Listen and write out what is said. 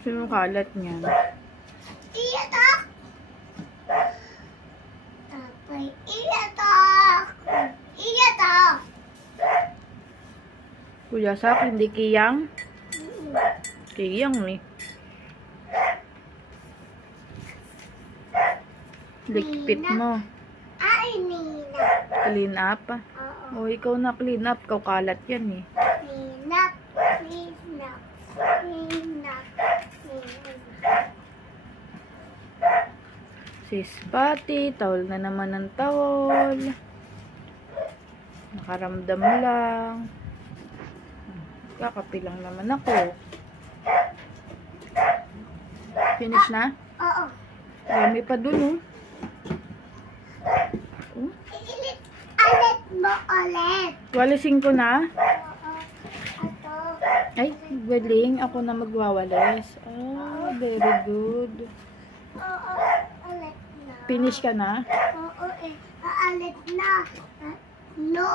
Sino kalat niyan? Iyatak! Tapay, iyatak! Kuya Sak, hindi kiyang? Kiyang eh. Likpit mo. Ay, Nina. Clean up. Oo. O, ikaw na clean up. Ikaw kalat yan eh. Nina. Nina. Nina. Sis Pati, tawol na naman ng tawol. Nakaramdam lang. Kakapi lang naman ako. Finish na? Oo. Dami pa dun oh. Oh, Ulit mo ulit. walisin ko na. Oo. Ito. Ay, galing. Ako na magwawalis. Oh, very good. Oo. Ulit na. Finish ka na? Oo eh. Ulit na. No.